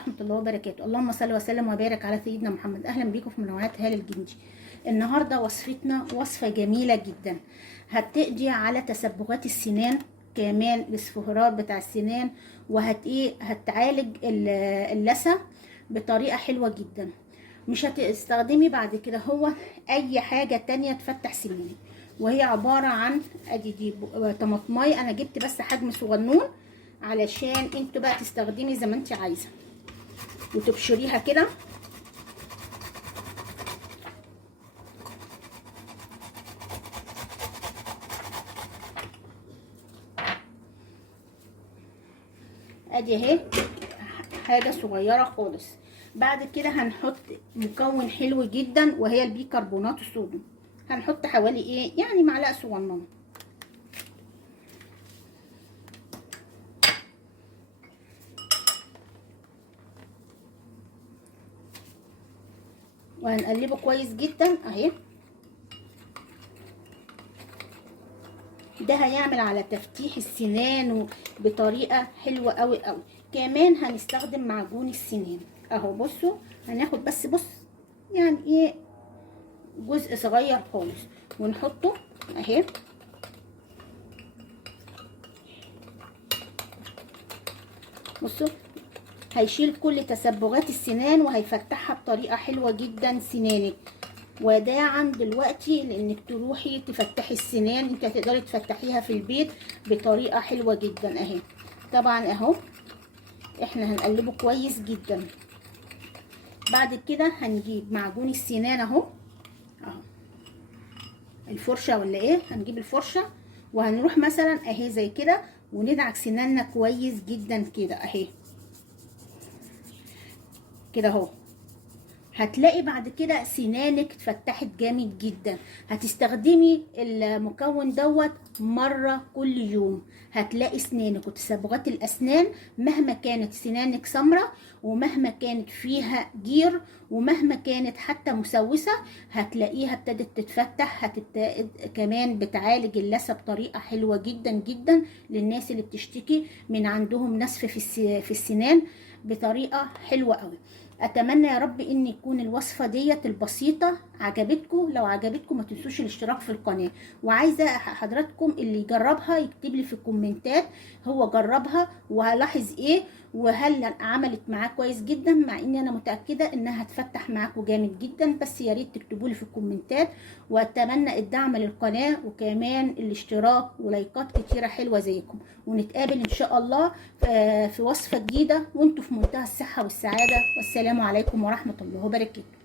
ورحمه الله وبركاته. اللهم صل وسلم وبارك على سيدنا محمد. اهلا بيكم في منوعات هالة الجندي. النهارده وصفتنا وصفه جميله جدا هتقضي على تسبغات السنان، كمان الاسفهرات بتاع السنان، هتعالج اللثه بطريقه حلوه جدا. مش هتستخدمي بعد كده هو اي حاجه تانية تفتح سنانك، وهي عباره عن دي طماطمايه. انا جبت بس حجم صغنون علشان انتوا بقى تستخدمي زي ما انت عايزه، وتبشريها كده ادي اهي حاجه صغيره خالص. بعد كده هنحط مكون حلو جدا وهي البيكربونات الصوديوم. هنحط حوالي يعني معلقه صغننه. وهنقلبه كويس جدا اهي. ده هيعمل على تفتيح السنان بطريقه حلوه قوي قوي. كمان هنستخدم معجون السنان اهو. بصوا هناخد بس يعني جزء صغير خالص ونحطه اهي. بصوا هيشيل كل تسبغات السنان وهيفتحها بطريقه حلوه جدا سنانك. وداعا دلوقتي لانك تروحي تفتحي السنان، انت هتقدري تفتحيها في البيت بطريقه حلوه جدا اهي. طبعا اهو احنا هنقلبه كويس جدا. بعد كده هنجيب معجون السنان اهو الفرشه ولا هنجيب الفرشه وهنروح مثلا اهي زي كده وندعك سناننا كويس جدا كده اهي كده اهو. هتلاقي بعد كده سنانك اتفتحت جامد جدا. هتستخدمي المكون دوت مره كل يوم، هتلاقي سنانك وتسبغات الاسنان مهما كانت سنانك سمراء، ومهما كانت فيها جير، ومهما كانت حتى مسوسه، هتلاقيها ابتدت تتفتح. كمان بتعالج اللثه بطريقه حلوه جدا جدا للناس اللي بتشتكي من عندهم نسف في السنان بطريقه حلوه قوي. اتمنى يا رب ان يكون الوصفه ديت البسيطه عجبتكم. لو عجبتكم ما تنسوش الاشتراك في القناه، وعايزه حضراتكم اللي يجربها يكتب لي في الكومنتات هو جربها وهلاحظ وهل عملت معاه كويس جدا، مع اني انا متاكده انها هتفتح معاكم جامد جدا. بس يا ريت تكتبوا لي في الكومنتات. واتمنى الدعم للقناه وكمان الاشتراك ولايكات كتيره حلوه زيكم. ونتقابل ان شاء الله في وصفه جديده وانتم في منتهى الصحه والسعاده. والسلام عليكم ورحمه الله وبركاته.